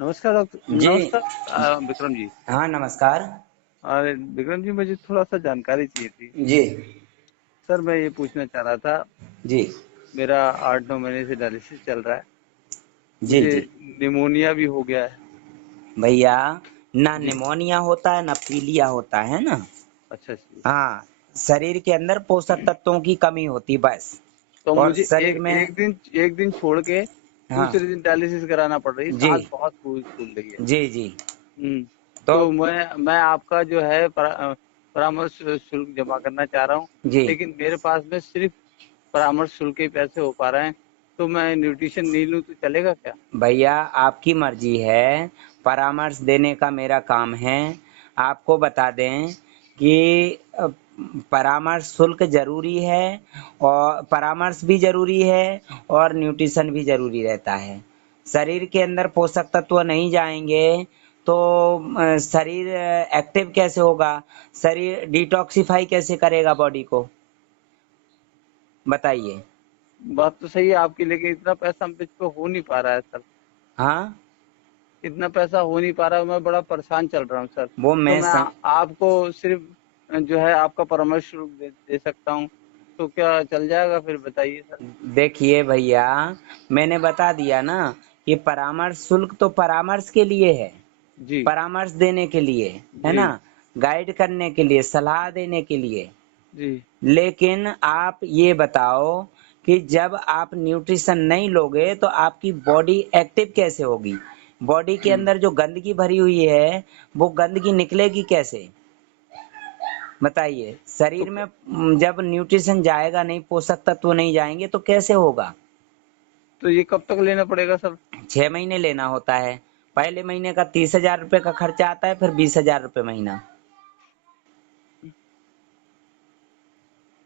नमस्कार डॉक्टर, जी। नमस्कार विक्रम जी। हाँ, नमस्कार। अरे विक्रम जी, मुझे थोड़ा सा जानकारी चाहिए थी। जी। सर, मैं ये पूछना चाह रहा था। जी। मेरा 8-9 महीने से डायलिसिस चल रहा है। जी। मुझे जी। निमोनिया भी हो गया है। भैया, ना जी। निमोनिया होता है ना पीलिया होता है ना। अच्छा जी। हाँ, शरीर के अंदर पोषक तत्वों की कमी होती बस। तो और मुझे शरीर एक में। एक दिन छोड़ के हाँ। दूसरे दिन डायलिसिस कराना पड़ रही है। जी। सांस बहुत फूल रही है। जी। जी। हम्म। तो। तो मैं आपका जो है परामर्श शुल्क जमा करना चाह रहा हूँ। जी। लेकिन मेरे पास में सिर्फ परामर्श शुल्क के पैसे हो पा रहे हैं। तो मैं न्यूट्रिशन नहीं लूँ तो चलेगा क्या? भैया, आपकी मर्जी है। परामर्श देने का मेरा काम है। आपको बता दें कि परामर्श शुल्क जरूरी है, और परामर्श भी जरूरी है, और न्यूट्रिशन भी जरूरी रहता है। शरीर के अंदर पोषक तत्व नहीं जाएंगे तो शरीर एक्टिव कैसे होगा? शरीर डिटॉक्सिफाई कैसे करेगा बॉडी को? बताइए। बात तो सही है आपकी, लेकिन इतना पैसा हम पे हो नहीं पा रहा है सर। हाँ। इतना पैसा हो नहीं पा रहा है, मैं बड़ा परेशान चल रहा हूँ सर। वो तो मैं मैं आपको सिर्फ जो है आपका परामर्श शुल्क दे सकता हूँ। तो क्या चल जाएगा? फिर बताइए सर। देखिए भैया, मैंने बता दिया ना कि परामर्श शुल्क तो परामर्श के लिए है। जी। परामर्श देने के लिए, है जी। ना। गाइड करने के लिए, सलाह देने के लिए। जी। लेकिन आप ये बताओ कि जब आप न्यूट्रिशन नहीं लोगे तो आपकी बॉडी एक्टिव कैसे होगी? बॉडी के हम्म। अंदर जो गंदगी भरी हुई है, वो गंदगी निकलेगी कैसे? बताइए। तो शरीर में जब न्यूट्रिशन जाएगा नहीं, पोषक तत्व नहीं जाएंगे तो कैसे होगा? तो ये कब तक लेना पड़ेगा सर? 6 महीने लेना होता है। पहले महीने का 30,000 रुपये का खर्चा आता है, फिर 20,000 रुपये महीना।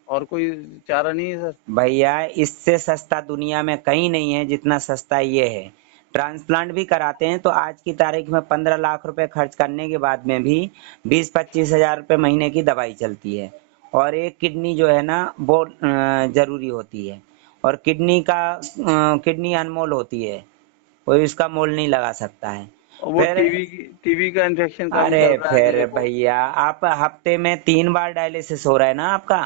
और कोई चारा नहीं है सर? भैया, इससे सस्ता दुनिया में कहीं नहीं है जितना सस्ता ये है। ट्रांसप्लांट भी कराते हैं तो आज की तारीख में 15 लाख रुपए खर्च करने के बाद में भी 20-25 हजार रुपये महीने की दवाई चलती है। और एक किडनी जो है ना, वो जरूरी होती है। और किडनी अनमोल होती है। कोई उसका मोल नहीं लगा सकता है। और वो फिर। टीबी का इन्फेक्शन का भी अरे चल रहा है फिर मेरे को। भैया, आप हफ्ते में 3 बार डायलिसिस हो रहा है ना आपका।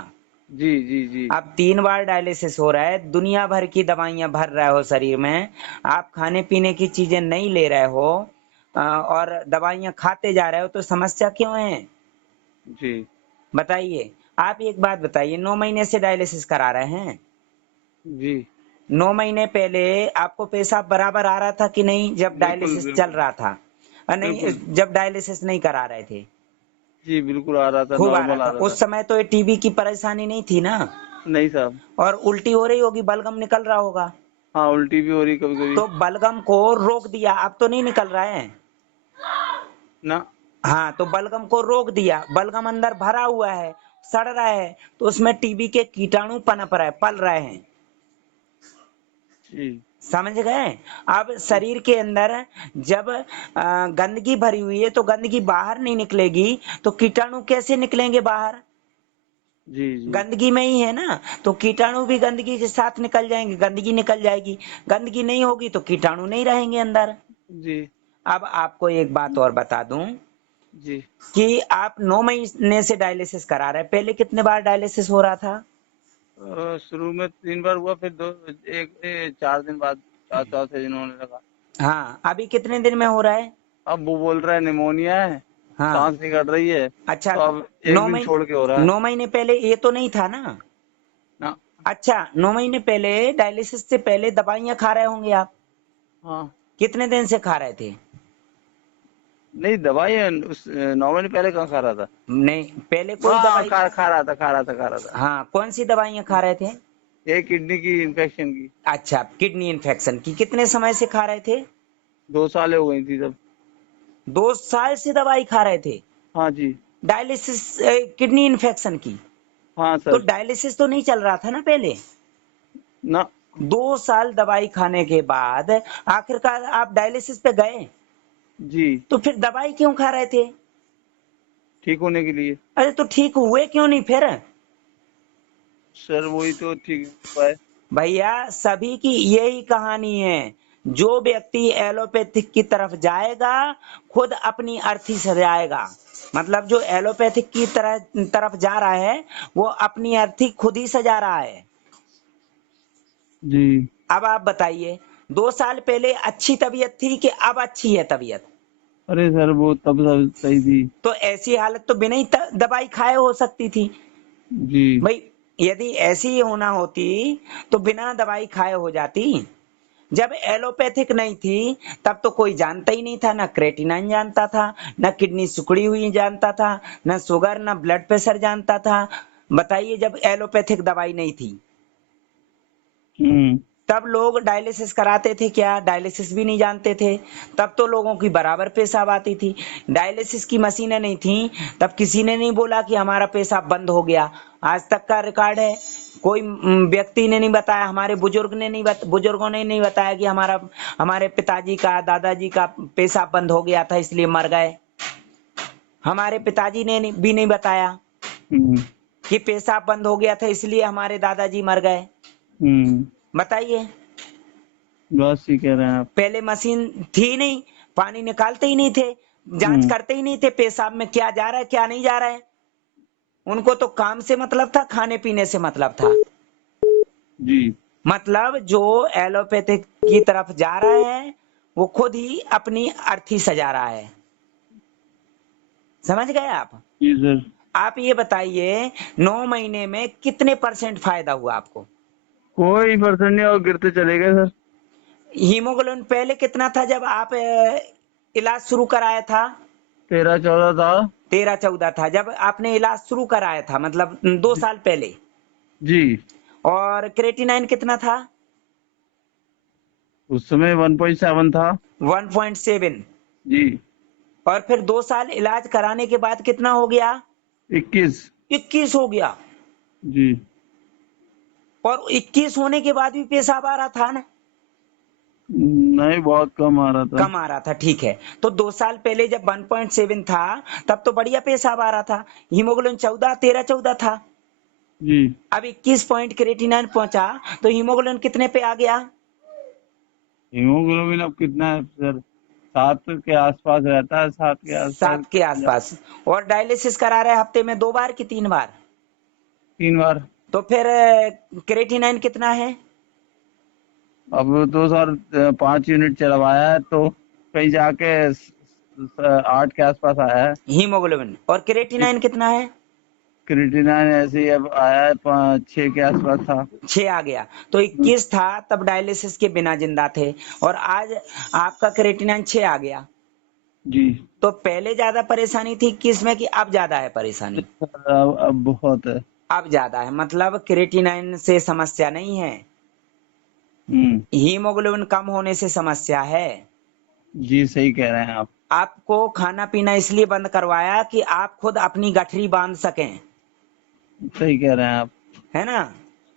जी। जी। जी। अब 3 बार डायलिसिस हो रहा है, दुनिया भर की दवाइयां भर रहे हो शरीर में। आप खाने पीने की चीजें नहीं ले रहे हो, और दवाइयां खाते जा रहे हो, तो समस्या क्यों है? जी। बताइए। आप एक बात बताइए, 9 महीने से डायलिसिस करा रहे हैं। जी। 9 महीने पहले आपको पेशाब बराबर आ रहा था कि नहीं, जब बिल्कुल डायलिसिस चल बिल्कुल। रहा था? नहीं, बिल्कुल। जब डायलिसिस नहीं करा रहे थे। जी, बिल्कुल आ रहा था, खूब आ रहा नॉर्मल आ था रहा था। उस समय, तो ये टीबी की परेशानी नहीं थी ना। नहीं साहब। और उल्टी हो रही होगी, बलगम निकल रहा होगा। हाँ, उल्टी भी हो रही कभी कभी। तो बलगम को रोक दिया, अब तो नहीं निकल रहा है। ना। हाँ, तो बलगम को रोक दिया, बलगम अंदर भरा हुआ है, सड़ रहा है, तो उसमें टीबी के कीटाणु पनप रहे, पल रहे हैं। जी। समझ गए? अब शरीर के अंदर जब गंदगी भरी हुई है तो गंदगी बाहर नहीं निकलेगी, तो कीटाणु कैसे निकलेंगे बाहर? जी। जी। गंदगी में ही है ना। तो कीटाणु भी गंदगी के साथ निकल जाएंगे, गंदगी निकल जाएगी। गंदगी नहीं होगी तो कीटाणु नहीं रहेंगे अंदर। जी। अब आपको एक बात और बता दूं जी। कि आप 9 महीने से डायलिसिस करा रहे हैं, पहले कितने बार डायलिसिस हो रहा था? शुरू में 3 बार हुआ, फिर 4 दिन बाद चौथे दिन होने लगा। हाँ, अभी कितने दिन में हो रहा है? अब वो बोल रहा है निमोनिया है, हाँ। सांस निकल रही है। अच्छा। तो अब एक नौ दिन छोड़ के हो महीने रहा है। 9 महीने पहले ये तो नहीं था ना। ना। अच्छा, 9 महीने पहले डायलिसिस से पहले दवाइयां खा रहे होंगे आप। हाँ। कितने दिन से खा रहे थे? नहीं, दवाई उस 9 महीने पहले कहाँ खा रहा था? नहीं, पहले कोई हाँ, दवाई। खा रहा था। हाँ, कौन सी दवाइयां खा रहे थे? ये किडनी की इन्फेक्शन की। अच्छा, किडनी इन्फेक्शन की कितने समय से खा रहे थे? 2 साल हो गई थी तब। 2 साल से दवाई खा रहे थे? हाँ जी। डायलिसिस, किडनी इन्फेक्शन की? हाँ तो सर। डायलिसिस तो नहीं चल रहा था ना पहले? ना। 2 साल दवाई खाने के बाद आखिरकार आप डायलिसिस पे गए, जी। तो फिर दवाई क्यों खा रहे थे? ठीक होने के लिए। अरे तो ठीक हुए क्यों नहीं फिर? सर वही तो ठीक हुआ है। भैया, सभी की यही कहानी है। जो व्यक्ति एलोपैथिक की तरफ जाएगा खुद अपनी अर्थी सजाएगा। मतलब जो एलोपैथिक की तरफ जा रहा है वो अपनी अर्थी खुद ही सजा रहा है। जी। अब आप बताइए 2 साल पहले अच्छी तबीयत थी कि अब अच्छी है तबीयत? अरे सर वो तब सब सही थी। तो ऐसी हालत तो बिना ही दवाई खाए हो सकती थी जी। भाई। यदि ऐसी ही होना होती तो बिना दवाई खाए हो जाती। जब एलोपैथिक नहीं थी तब तो कोई जानता ही नहीं था, ना क्रेटिनाइन जानता था, ना किडनी सिकुड़ी हुई जानता था, ना शुगर, ना ब्लड प्रेशर जानता था। बताइए जब एलोपैथिक दवाई नहीं थी हम्म। तब लोग डायलिसिस कराते थे क्या? डायलिसिस भी नहीं जानते थे। तब तो लोगों की बराबर पेशाब आती थी। डायलिसिस की मशीनें नहीं थी तब किसी ने नहीं बोला कि हमारा पेशाब बंद हो गया। आज तक का रिकॉर्ड है। कोई व्यक्ति ने नहीं बताया, हमारे बुजुर्गों ने नहीं बताया कि हमारे पिताजी का, दादाजी का पेशाब बंद हो गया था इसलिए मर गए। हमारे पिताजी ने भी नहीं बताया हम्म। कि पेशाब बंद हो गया था इसलिए हमारे दादाजी मर गए। हम्म। बताइए। बस ही कह रहे हैं आप। पहले मशीन थी नहीं, पानी निकालते ही नहीं थे, जांच हम्म। करते ही नहीं थे पेशाब में क्या जा रहा है क्या नहीं जा रहा है। उनको तो काम से मतलब था, खाने पीने से मतलब था। जी। मतलब जो एलोपैथिक की तरफ जा रहा है वो खुद ही अपनी अर्थी सजा रहा है। समझ गए आप? जी सर। आप ये बताइए 9 महीने में कितने % फायदा हुआ आपको? कोई परसेंट नहीं और गिरते चले गए सर। हीमोग्लोबिन पहले कितना था जब आप इलाज शुरू कराया था? 13-14 था। 13-14 था जब आपने इलाज शुरू कराया था, मतलब 2 साल पहले। जी। और क्रेटिनाइन कितना था? उस समय 1.7 था। 1.7। जी। और फिर 2 साल इलाज कराने के बाद कितना हो गया? 21। 21 हो गया। जी। और 21 होने के बाद भी पेशाब आ रहा था ना? नहीं बहुत कम आ रहा था। कम आ रहा था, ठीक है। तो 2 साल पहले जब 1.7 था तब तो बढ़िया पेशाब आ रहा था, हीमोग्लोबिन 13-14 था। जी। अब 21 पॉइंट क्रेटिनाइन पहुंचा तो हीमोग्लोबिन कितने पे आ गया? हीमोग्लोबिन अब कितना है सर? 7 के आसपास रहता है, 7 के आसपास। 7 के आसपास। और डायलिसिस करा रहे हफ्ते में 2 बार कि 3 बार? 3 बार। तो फिर क्रेटिनाइन कितना है? अब 205 यूनिट चलवाया है तो कहीं जाके 8 के आसपास आया है। हीमोग्लोबिन। और क्रेटिनाइन कितना है? क्रिएटिनिन ऐसे ही अब आया है 6 के आसपास था। 6 आ गया। तो 21 था तब डायलिसिस के बिना जिंदा थे, और आज आपका क्रेटिनाइन 6 आ गया। जी। तो पहले ज्यादा परेशानी थी 21 में कि अब ज्यादा है परेशानी? अब बहुत है। अब ज्यादा है, मतलब क्रेटिनाइन से समस्या नहीं है, हम्म। हीमोग्लोबिन कम होने से समस्या है। जी सही कह रहे हैं आप। आपको खाना पीना इसलिए बंद करवाया कि आप खुद अपनी गठरी बांध सकें, सही कह रहे हैं आप। है ना?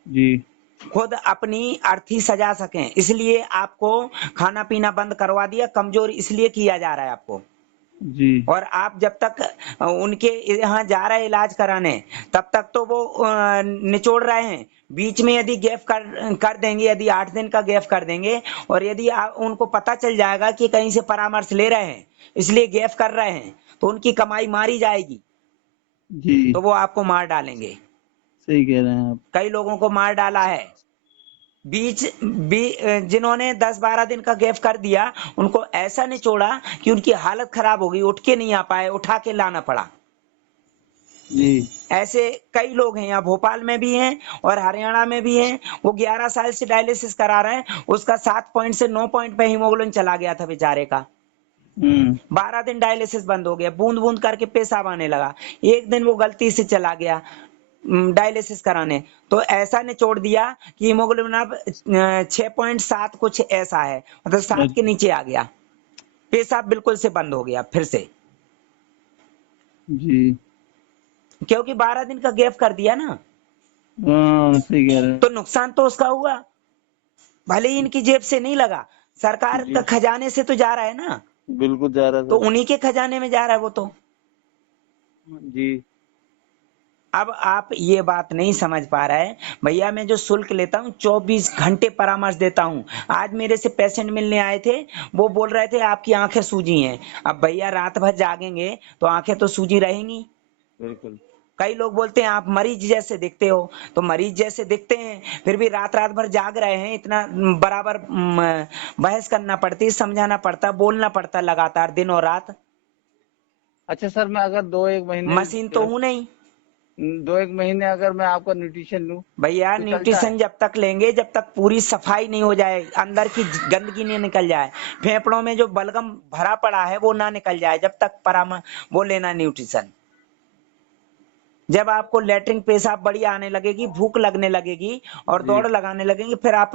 जी। खुद अपनी अर्थी सजा सकें, इसलिए आपको खाना पीना बंद करवा दिया, कमजोर इसलिए किया जा रहा है आपको। जी। और आप जब तक उनके यहाँ जा रहे इलाज कराने तब तक तो वो निचोड़ रहे हैं। बीच में यदि गैप कर देंगे, यदि 8 दिन का गैप कर देंगे, और यदि उनको पता चल जाएगा कि कहीं से परामर्श ले रहे हैं इसलिए गैप कर रहे हैं, तो उनकी कमाई मारी जाएगी, जी तो वो आपको मार डालेंगे। सही कह रहे हैं आप। कई लोगों को मार डाला है। जिन्होंने 10-12 दिन का गैप कर दिया उनको ऐसा निचोड़ा कि उनकी हालत खराब हो गई, उठ के नहीं आ पाए, उठा के लाना पड़ा। जी। ऐसे कई लोग हैं, यहाँ भोपाल में भी हैं और हरियाणा में भी हैं। वो 11 साल से डायलिसिस करा रहे हैं, उसका 7 पॉइंट से 9 पॉइंट पे हीमोग्लोबिन चला गया था बेचारे का। 12 दिन डायलिसिस बंद हो गया, बूंद बूंद करके पेशाब आने लगा। एक दिन वो गलती से चला गया डायलिसिस कराने, तो ऐसा निचोड़ दिया कि हीमोग्लोबिन अब 6.7 कुछ ऐसा है, मतलब 7 के नीचे आ गया। पेशाब बिल्कुल से बंद हो गया फिर से, जी। क्योंकि 12 दिन का गैप कर दिया ना। हाँ सही कह रहे तो नुकसान तो उसका हुआ, भले ही इनकी जेब से नहीं लगा, हैं। सरकार जी का खजाने से तो जा रहा है ना, बिल्कुल जा रहा तो सर। उन्हीं के खजाने में जा रहा है वो तो। जी। अब आप ये बात नहीं समझ पा रहे हैं भैया, मैं जो शुल्क लेता हूँ 24 घंटे परामर्श देता हूँ। आज मेरे से पेशेंट मिलने आए थे, वो बोल रहे थे आपकी आंखें सूजी हैं। अब भैया रात भर जागेंगे तो आंखें तो सूजी रहेंगी। बिल्कुल। कई लोग बोलते हैं आप मरीज जैसे दिखते हो, तो मरीज जैसे दिखते हैं फिर भी रात रात भर जाग रहे हैं, इतना बराबर बहस करना पड़ती, समझाना पड़ता, बोलना पड़ता लगातार दिन और रात। अच्छा सर, मैं अगर 2-1 महीने मशीन तो हूं नहीं 2-1 महीने अगर मैं आपका न्यूट्रिशन लूं भैया। तो चलता है? न्यूट्रिशन जब तक लेंगे जब तक पूरी सफाई नहीं हो जाए, अंदर की गंदगी नहीं निकल जाए, फेफड़ों में जो बलगम भरा पड़ा है वो ना निकल जाए, जब तक परामर्श वो लेना न्यूट्रिशन। जब आपको लेटरिन पेशाब बढ़िया आने लगेगी, भूख लगने लगेगी और जी। दौड़ लगाने लगेंगे, फिर आप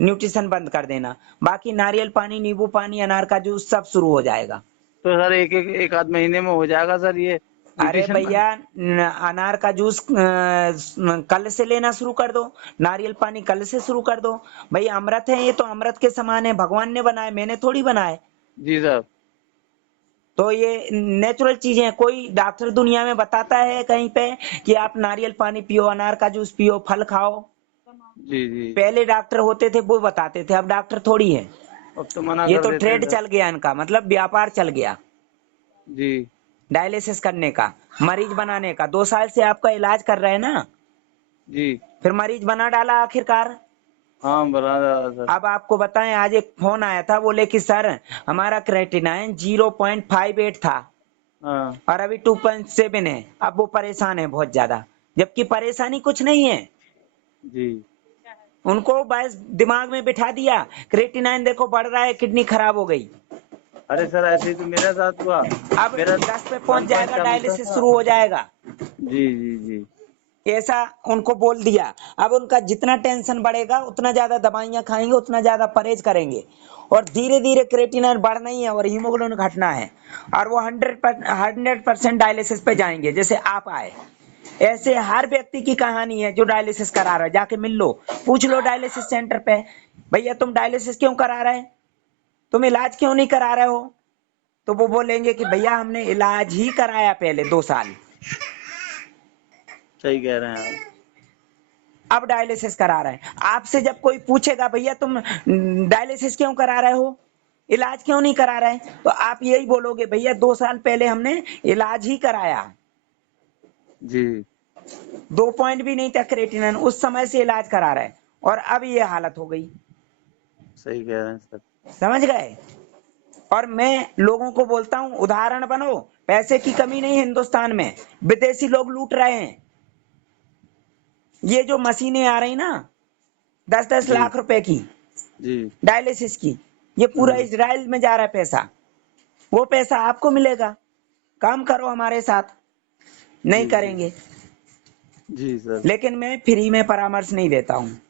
न्यूट्रिशन बंद कर देना। बाकी नारियल पानी, नींबू पानी, अनार का जूस सब शुरू हो जाएगा। तो सर एक आध महीने में हो जाएगा सर ये अरे न्यूट्रिशन भैया, बंद? अनार का जूस कल से लेना शुरू कर दो, नारियल पानी कल से शुरू कर दो। भाई अमृत है, ये तो अमृत के समान है, भगवान ने बनाए, मैंने थोड़ी बनाए। जी सर। तो ये नेचुरल चीजें हैं। कोई डॉक्टर दुनिया में बताता है कहीं पे कि आप नारियल पानी पियो, अनार का जूस पियो, फल खाओ? जी जी। पहले डॉक्टर होते थे वो बताते थे, अब डॉक्टर थोड़ी है। अब तो मना ये कर तो देते हैं ट्रेड सर। चल गया इनका, मतलब व्यापार चल गया जी डायलिसिस करने का, मरीज बनाने का। 2 साल से आपका इलाज कर रहे हैं ना, जी। फिर मरीज बना डाला आखिरकार। हाँ, बना रहा सर। अब आपको बताएं, आज एक फोन आया था, बोले कि सर हमारा क्रेटिनाइन 0.58 था हाँ। और अभी 2.7 है। अब वो परेशान है बहुत ज्यादा, जबकि परेशानी कुछ नहीं है। जी। उनको बस दिमाग में बिठा दिया क्रेटिनाइन देखो बढ़ रहा है, किडनी खराब हो गई। अरे सर, ऐसे ही तो मेरे साथ हुआ। अब मेरा 10 पे वन पहुंच पॉइंट जाएगा, चलता डायलिसिस था। शुरू हो जाएगा। जी जी जी। ऐसा उनको बोल दिया। अब उनका जितना टेंशन बढ़ेगा उतना ज्यादा दवाइयां खाएंगे, उतना ज्यादा परहेज करेंगे, और धीरे धीरे क्रेटिनिन बढ़ना ही है और हीमोग्लोबिन घटना है, और वो 100% डायलिसिस पे जाएंगे। जैसे आप आए, ऐसे हर व्यक्ति की कहानी है जो डायलिसिस करा रहा है। जाके मिल लो, पूछ लो डायलिसिस सेंटर पे, भैया तुम डायलिसिस क्यों करा रहे, तुम इलाज क्यों नहीं करा रहे हो? तो वो बोलेंगे कि भैया हमने इलाज ही कराया पहले 2 साल, सही कह रहे हैं आप। अब डायलिसिस करा रहे हैं। आपसे जब कोई पूछेगा भैया तुम डायलिसिस क्यों करा रहे हो, इलाज क्यों नहीं करा रहे, तो आप यही बोलोगे भैया 2 साल पहले हमने इलाज ही कराया। जी। 2 पॉइंट भी नहीं था क्रेटिनिन, उस समय से इलाज करा रहे हैं और अब ये हालत हो गई। सही कह रहे हैं सर। समझ गए? और मैं लोगों को बोलता हूं उदाहरण बनो, पैसे की कमी नहीं है हिंदुस्तान में, विदेशी लोग लूट रहे हैं। ये जो मशीनें आ रही ना 10-10 जी लाख रुपए की जी। डायलिसिस की, ये पूरा हम्म। इजराइल में जा रहा है पैसा। वो पैसा आपको मिलेगा, काम करो हमारे साथ। नहीं जी जी। करेंगे। जी सर। लेकिन मैं फ्री में परामर्श नहीं देता हूँ।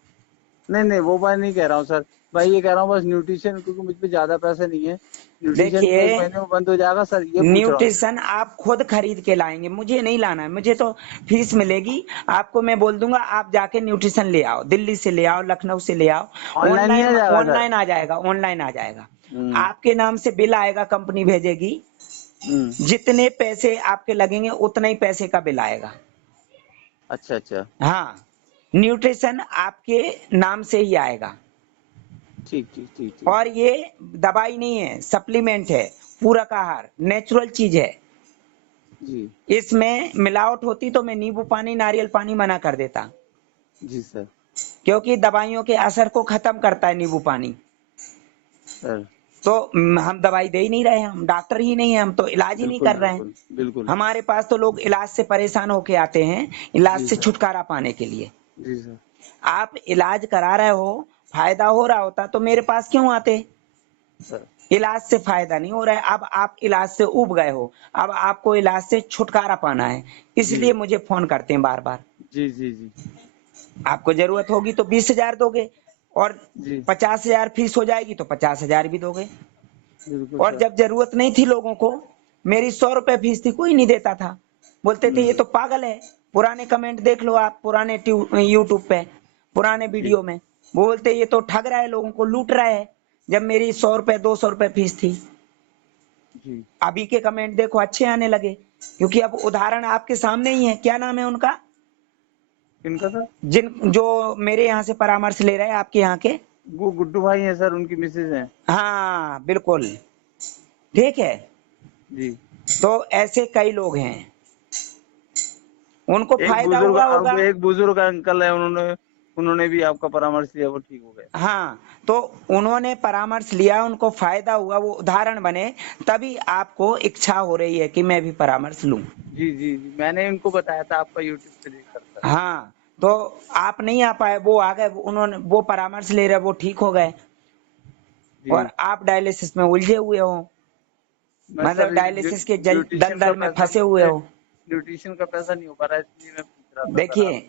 नहीं नहीं, वो बात नहीं कह रहा हूँ सर। भाई ये कह रहा हूँ बस न्यूट्रिशन, क्योंकि मुझ पे ज्यादा पैसे नहीं है। न्यूट्रिशन भी देखिए, 1 महीने में बंद हो जाएगा सर, ये पूछ रहा हूँ। न्यूट्रिशन आप खुद खरीद के लाएंगे, मुझे नहीं लाना है। मुझे तो फीस मिलेगी, आपको मैं बोल दूंगा आप जाके न्यूट्रिशन ले आओ, दिल्ली से ले आओ, लखनऊ से ले आओ। ऑनलाइन नहीं ऑनलाइन आ जाएगा सर? ऑनलाइन आ जाएगा, ऑनलाइन आ जाएगा। हम्म। आपके नाम से बिल आएगा, कंपनी भेजेगी। हम्म। जितने पैसे आपके लगेंगे उतना ही पैसे का बिल आएगा। अच्छा अच्छा। हाँ, न्यूट्रिशन आपके नाम से ही आएगा। ठीक ठीक ठीक ठीक। और ये दवाई नहीं है, सप्लीमेंट है, पूरक आहार, नेचुरल चीज है। जी इसमें मिलावट होती तो मैं नींबू पानी, नारियल पानी मना कर देता, जी सर। क्योंकि दवाइयों के असर को खत्म करता है नींबू पानी। सर तो हम दवाई दे ही नहीं रहे हैं, हम डॉक्टर ही नहीं है, हम तो इलाज ही नहीं बिल्कुल कर रहे हैं। बिल्कुल बिल्कुल। हमारे पास तो लोग इलाज से परेशान होके आते हैं, इलाज जी से सर। छुटकारा पाने के लिए। जी सर। आप इलाज करा रहे हो, फायदा हो रहा होता तो मेरे पास क्यों आते? सर। इलाज से फायदा नहीं हो रहा है, अब आप इलाज से उब गए हो, अब आपको इलाज से छुटकारा पाना है, जी इसलिए मुझे फोन करते हैं बार बार। जी जी जी। आपको जरूरत होगी तो 20,000 दोगे, और जी 50,000 फीस हो जाएगी तो 50,000 भी दोगे। बिल्कुल और सर। जब जरूरत नहीं थी लोगों को, मेरी 100 रुपए फीस थी, कोई नहीं देता था, बोलते थे ये तो पागल है। पुराने कमेंट देख लो आप, पुराने यूट्यूब पे, पुराने जी वीडियो में, वो बोलते ये तो ठग रहा है, लोगों को लूट रहा है, जब मेरी 100 रुपए 200 रुपए फीस थी। जी। अभी के कमेंट देखो अच्छे आने लगे, क्योंकि अब उदाहरण आपके सामने ही है। क्या नाम है उनका, किनका सर? जो मेरे यहाँ से परामर्श ले रहे हैं आपके यहाँ के? वो गुड्डू भाई हैं सर, उनकी मिसेज हैं। हाँ बिल्कुल, ठीक है। जी। तो ऐसे कई लोग हैं, उनको एक फायदा बुजुर्ग हुआ होगा। अब एक बुजुर्ग अंकल है, उन्होंने उन्होंने भी आपका परामर्श लिया, वो ठीक हो गए। हाँ, तो उन्होंने परामर्श लिया, उनको फायदा हुआ, वो उदाहरण बने, तभी आपको इच्छा हो रही है कि मैं भी परामर्श लूं। जी जी जी, मैंने इनको बताया था आपका यूट्यूब से देख कर सर। हाँ, तो आप नहीं आ पाए, वो आ गए, उन्होंने वो परामर्श ले रहे, वो ठीक हो गए, और जी। आप डायलिसिस में उलझे हुए हो, मैं मतलब सर डायलिसिस के न्यूट्रिशन का दलदल में पैसा फंसे हुए हो। न्यूट्रिशन का पैसा नहीं हो पा रहा है, इसलिए मैं पूछ रहा था सर देखिए, आप।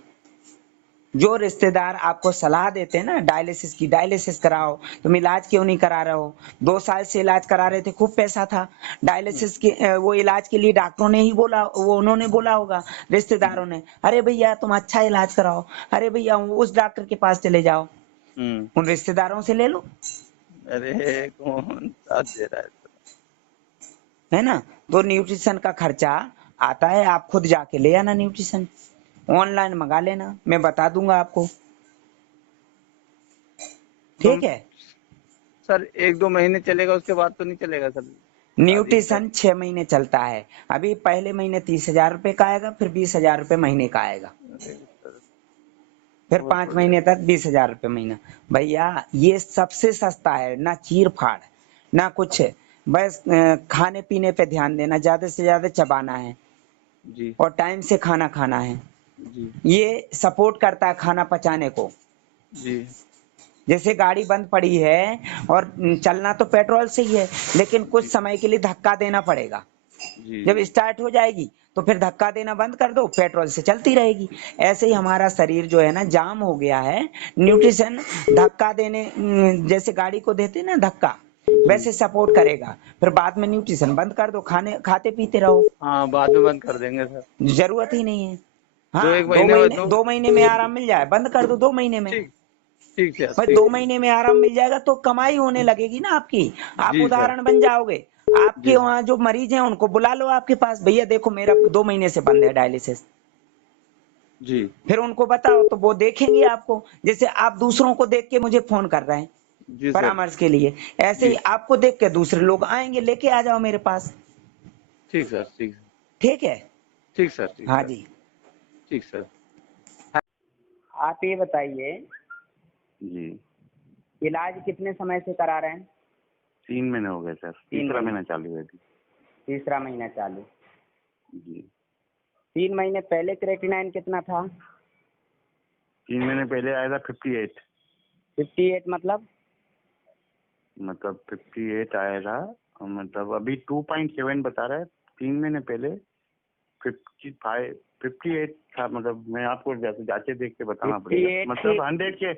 जो रिश्तेदार आपको सलाह देते हैं ना डायलिसिस की, डायलिसिस कराओ, तुम इलाज क्यों नहीं करा रहे हो? 2 साल से इलाज करा रहे थे, खूब पैसा था डायलिसिस के, वो इलाज के लिए डॉक्टरों ने ही बोला, वो उन्होंने बोला होगा, रिश्तेदारों ने, अरे भैया तुम अच्छा इलाज कराओ, अरे भैया उस डॉक्टर के पास चले जाओ, हम्म। उन रिश्तेदारों से ले लो, अरे कौन साथ दे रहा है सर? है ना? तो न्यूट्रिशन का खर्चा आता है, आप खुद जाके ले आना न्यूट्रिशन, ऑनलाइन मंगा लेना, मैं बता दूंगा आपको, तो ठीक है? सर 1-2 महीने चलेगा, उसके बाद तो नहीं चलेगा सर? शादी के न्यूट्रिशन टाइम। 6 महीने चलता है। अभी पहले महीने 30,000 रुपए का आएगा, फिर 20,000 रुपए महीने का आएगा, अरे सर, फिर बहुत 5 महीने बढ़िया। तक 20,000 रुपए महीना। भैया ये सबसे सस्ता है, ना चीर फाड़, ना कुछ है। बस खाने पीने पे ध्यान देना, ज्यादा से ज्यादा चबाना है, जी और टाइम से खाना खाना है। जी ये सपोर्ट करता है खाना पचाने को। जी जैसे गाड़ी बंद पड़ी है, और चलना तो पेट्रोल से ही है, लेकिन कुछ जी समय के लिए धक्का देना पड़ेगा। जी जब जी। स्टार्ट हो जाएगी तो फिर धक्का देना बंद कर दो, पेट्रोल से चलती रहेगी। ऐसे ही हमारा शरीर जो है ना जाम हो गया है, न्यूट्रिशन धक्का देने, जैसे गाड़ी को देते हैं ना धक्का, जी। वैसे सपोर्ट करेगा। फिर बाद में न्यूट्रिशन बंद कर दो, खाने खाते पीते रहो, हाँ, बाद में बंद कर देंगे सर। जरूरत ही नहीं है। दो एक हाँ, दो महीने में महीने दो। 2 महीने में आराम मिल जाए, बंद कर दो 2 महीने में। ठीक। ठीक सर, भाई ठीक दो ठीक। महीने में आराम मिल जाएगा तो कमाई होने लगेगी ना आपकी, आप जी सर। उदाहरण बन जाओगे। आपके जी वहाँ जो मरीज हैं उनको बुला लो आपके पास, भैया देखो मेरा 2 महीने से बंद है डायलिसिस, जी फिर उनको बताओ तो वो देखेंगे आपको, जैसे आप दूसरों को देख के मुझे फोन कर रहे हैं जी सर। परामर्श के लिए, ऐसे ही जी। आपको देख के दूसरे लोग आएंगे, लेके आ जाओ मेरे पास, ठीक सर, ठीक। ठीक है? ठीक सर, ठीक हाँ सर। जी। ठीक सर। आप ये बताइए, जी। इलाज कितने समय से करा रहे हैं? 3 महीने हो गए सर, 3 तीसरा महीने, महीना चालू है अभी। तीसरा महीना चालू। जी। 3 महीने पहले क्रेटिनाइन कितना था? 3 महीने पहले आया था 58। 58 मतलब? मतलब 58 आया था, मतलब अभी 2.7 बता रहा है। 3 महीने पहले 55 58 था, मतलब मैं आपको जैसे जाके देख के बताना पड़ेगा, 58 मतलब 100 के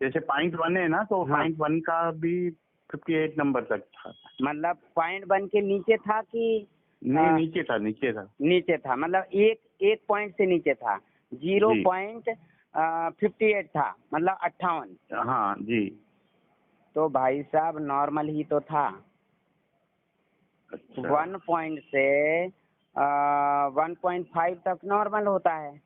जैसे .1 है ना, तो हाँ। .1 का भी 58 नंबर तक था। मतलब .1 के नीचे था कि नहीं, नीचे था, नीचे था। नीचे था, मतलब एक पॉइंट से नीचे था, जी। 0.58 था, मतलब 58। हाँ जी। तो भाई साहब नॉर्मल ही तो था। अच्छा 1 पॉइंट से 1.5 तक नॉर्मल होता है।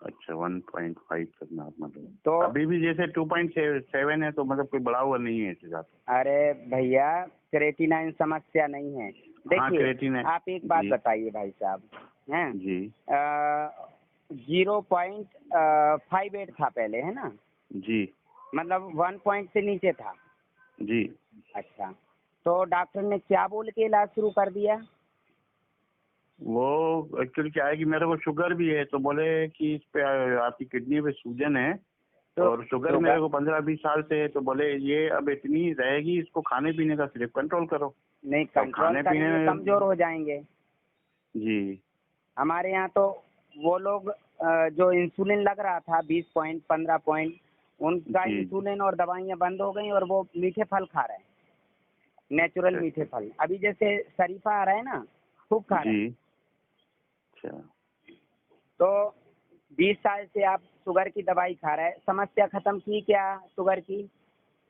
अच्छा, 1.5 तक नॉर्मल है। तो अभी भी जैसे 2.7 है, तो मतलब कोई बढ़ा हुआ नहीं है इससे ज्यादा। अरे भैया क्रेटिनाइन समस्या नहीं है। हाँ, देखिए, क्रेटिन आप एक बात जी बताइए भाई साहब, हैं, जी 0.58 था पहले, है ना? जी मतलब 1 पॉइंट से नीचे था। जी। अच्छा, तो डॉक्टर ने क्या बोल के इलाज शुरू कर दिया? वो एक्चुअली क्या है कि मेरे को शुगर भी है, तो बोले कि इस पे आपकी किडनी पे सूजन है, तो और शुगर मेरे को 15-20 साल से है, तो बोले ये अब इतनी रहेगी, इसको खाने पीने का सिर्फ कंट्रोल करो। नहीं, तो कंट्रोल खाने करेंगे पीने कमजोर हो जाएंगे। जी हमारे यहाँ तो वो लोग जो इंसुलिन लग रहा था 20 पॉइंट 15 पॉइंट, उनका जी। इंसुलिन और दवाइयाँ बंद हो गई, और वो मीठे फल खा रहे हैं, नेचुरल अच्छा मीठे अच्छा। फल। अभी जैसे शरीफा आ रहा है ना, खूब खा रहे हैं। जी। अच्छा। तो 20 साल से आप शुगर की दवाई खा रहे हैं, समस्या खत्म की क्या शुगर की?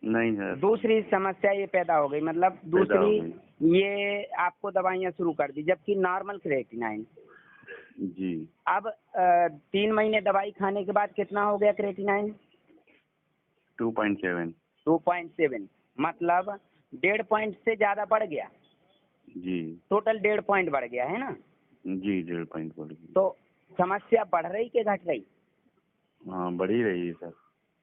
नहीं है। दूसरी समस्या ये पैदा हो गई, मतलब पैदा हो दूसरी गई। ये आपको दवाइयाँ शुरू कर दी, जबकि नॉर्मल क्रिएटिनाइन। जी। अब 3 महीने दवाई खाने के बाद कितना हो गया क्रिएटिनाइन? 2.7। 2.7, मतलब 1.5 पॉइंट से ज्यादा बढ़ गया। जी टोटल 1.5 पॉइंट बढ़ गया है ना। जी 1.5 पॉइंट बोल गई। तो समस्या बढ़ रही कि घट रही? हाँ, बढ़ी रही है सर।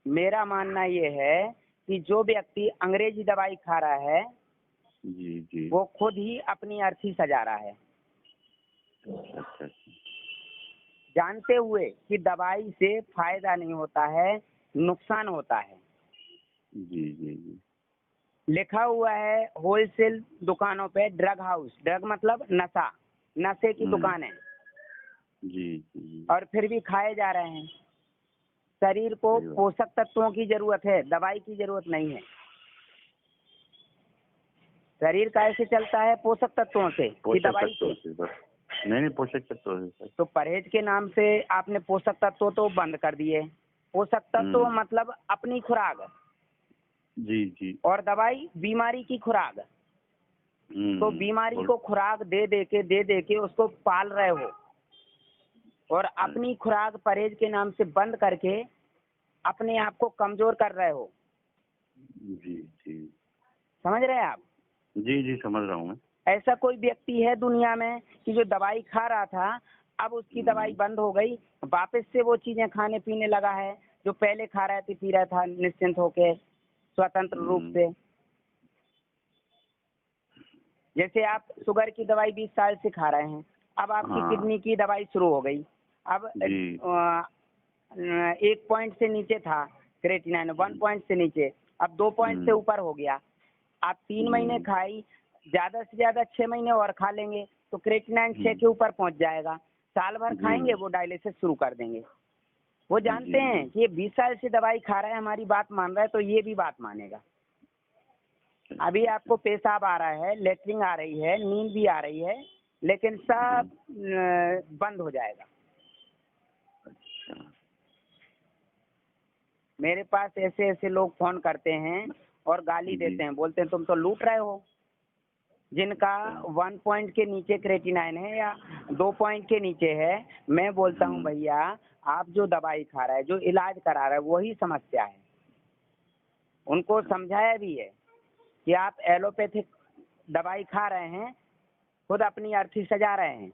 मेरा मानना ये है कि जो व्यक्ति अंग्रेजी दवाई खा रहा है जी जी। वो खुद ही अपनी अर्थी सजा रहा है, अच्छा अच्छा। जानते हुए कि दवाई से फायदा नहीं होता है, नुकसान होता है। जी जी जी। लिखा हुआ है होलसेल दुकानों पे ड्रग हाउस, ड्रग मतलब नशा, नशे की दुकान है, जी जी। और फिर भी खाए जा रहे हैं। शरीर को सही बात। पोषक तत्वों की जरूरत है, दवाई की जरूरत नहीं है। शरीर कैसे चलता है? पोषक तत्वों से कि पोषक दवाई तत्वों से? से बस। नहीं, पोषक तत्वों से सर। तो परहेज के नाम से आपने पोषक तत्व तो बंद कर दिए। पोषक तत्व मतलब अपनी खुराक, जी जी। और दवाई बीमारी की खुराक। तो बीमारी को खुराक दे दे के उसको पाल रहे हो, और अपनी खुराक परहेज के नाम से बंद करके अपने आप को कमजोर कर रहे हो। जी जी। समझ रहे हैं आप? जी जी, समझ रहा हूँ मैं। ऐसा कोई व्यक्ति है दुनिया में कि जो दवाई खा रहा था, अब उसकी दवाई बंद हो गई, वापस से वो चीजें खाने पीने लगा है जो पहले खा रहा था, पी रहा था निश्चिंत होके, स्वतंत्र रूप से। जैसे आप शुगर की दवाई 20 साल से खा रहे हैं, अब आपकी हाँ। किडनी की दवाई शुरू हो गई। अब जी। 1 पॉइंट से नीचे था क्रिएटिनिन, 1 पॉइंट से नीचे, अब 2 पॉइंट से ऊपर हो गया। आप 3 महीने खाई, ज्यादा से ज्यादा 6 महीने और खा लेंगे तो क्रिएटिनिन 6 के ऊपर पहुंच जाएगा। साल भर खाएंगे वो डायलिसिस शुरू कर देंगे। वो जानते हैं कि ये 20 साल से दवाई खा रहा है, हमारी बात मान रहा है, तो ये भी बात मानेगा। अभी आपको पेशाब आ रहा है, लेटरिन आ रही है, नींद भी आ रही है, लेकिन सब बंद हो जाएगा। मेरे पास ऐसे ऐसे लोग फोन करते हैं और गाली देते हैं, बोलते हैं तुम तो लूट रहे हो। जिनका 1 पॉइंट के नीचे क्रिएटिनिन है या 2 पॉइंट के नीचे है, मैं बोलता हूँ भैया आप जो दवाई खा रहा है, जो इलाज करा रहा है, वही समस्या है। उनको समझाया भी है कि आप एलोपैथिक दवाई खा रहे हैं, खुद अपनी अर्थी सजा रहे हैं,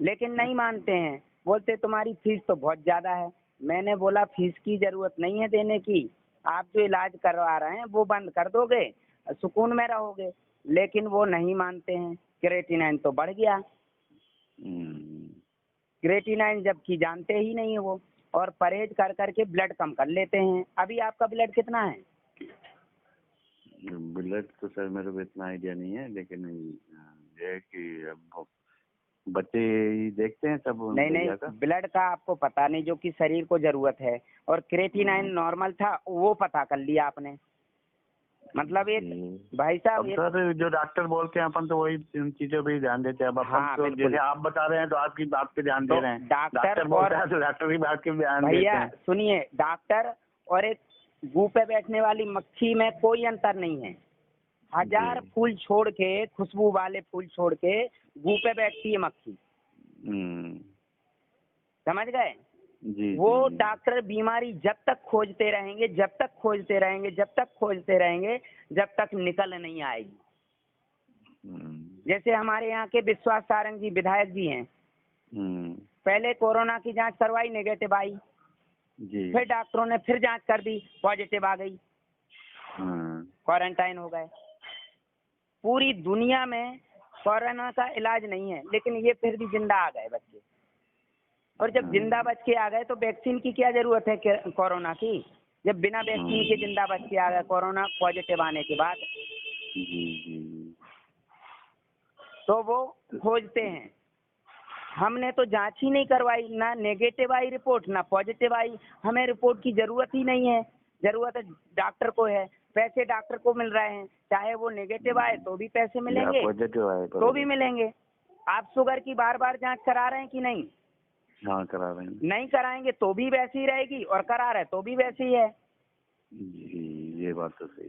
लेकिन नहीं मानते हैं। बोलते तुम्हारी फीस तो बहुत ज्यादा है। मैंने बोला फीस की जरूरत नहीं है देने की, आप जो इलाज करवा रहे हैं वो बंद कर दोगे, सुकून में रहोगे। लेकिन वो नहीं मानते हैं। क्रिएटिनिन तो बढ़ गया, क्रिएटिनिन जबकि जानते ही नहीं है वो, और परहेज कर करके ब्लड कम कर लेते हैं। अभी आपका ब्लड कितना है? ब्लड तो सर मेरे को इतना आइडिया नहीं है, लेकिन ये है कि अब बच्चे ही देखते हैं सब। नहीं, ब्लड का आपको पता नहीं, जो कि शरीर को जरूरत है। और क्रिएटिनिन नॉर्मल था वो पता कर लिया आपने, मतलब एक भाई साहब। सर जो डॉक्टर बोलते हैं अपन तो वही उन चीजों पे ध्यान देते हैं। अब अपन तो जैसे आप बता रहे हैं तो आपकी बात पे ध्यान दे रहे हैं। डॉक्टर बोलता है तो डॉक्टर की बात पे ध्यान देते हैं। भैया सुनिए, डॉक्टर और एक गू पे बैठने वाली मक्खी में कोई अंतर नहीं है। 1000 फूल छोड़ के, खुशबू वाले फूल छोड़ के गू पे बैठती है मक्खी। समझ गए? वो डॉक्टर बीमारी जब तक खोजते रहेंगे, जब तक खोजते रहेंगे, जब तक खोजते रहेंगे, जब तक निकल नहीं आएगी। जैसे हमारे यहाँ के विश्वास सारंग जी विधायक जी हैं, पहले कोरोना की जांच करवाई, नेगेटिव आई, फिर डॉक्टरों ने फिर जांच कर दी, पॉजिटिव आ गई, क्वारंटाइन हो गए। पूरी दुनिया में कोरोना का इलाज नहीं है, लेकिन ये फिर भी जिंदा आ गए बच्चे। और जब जिंदा बच के आ गए तो वैक्सीन की क्या जरूरत है कोरोना की, जब बिना वैक्सीन के जिंदा बच के आ गए कोरोना पॉजिटिव आने के बाद। तो वो खोजते हैं। हमने तो जांच ही नहीं करवाई, ना नेगेटिव आई रिपोर्ट, ना पॉजिटिव आई। हमें रिपोर्ट की जरूरत ही नहीं है, जरूरत डॉक्टर को है। पैसे डॉक्टर को मिल रहे हैं, चाहे वो नेगेटिव आए तो भी पैसे मिलेंगे, पॉजिटिव आए तो भी मिलेंगे। आप शुगर की बार बार जांच करा रहे हैं कि नहीं? हाँ, करा रहे हैं। नहीं कराएंगे तो भी वैसी ही रहेगी, और करा रहे तो भी वैसी ही है। ये बात तो सही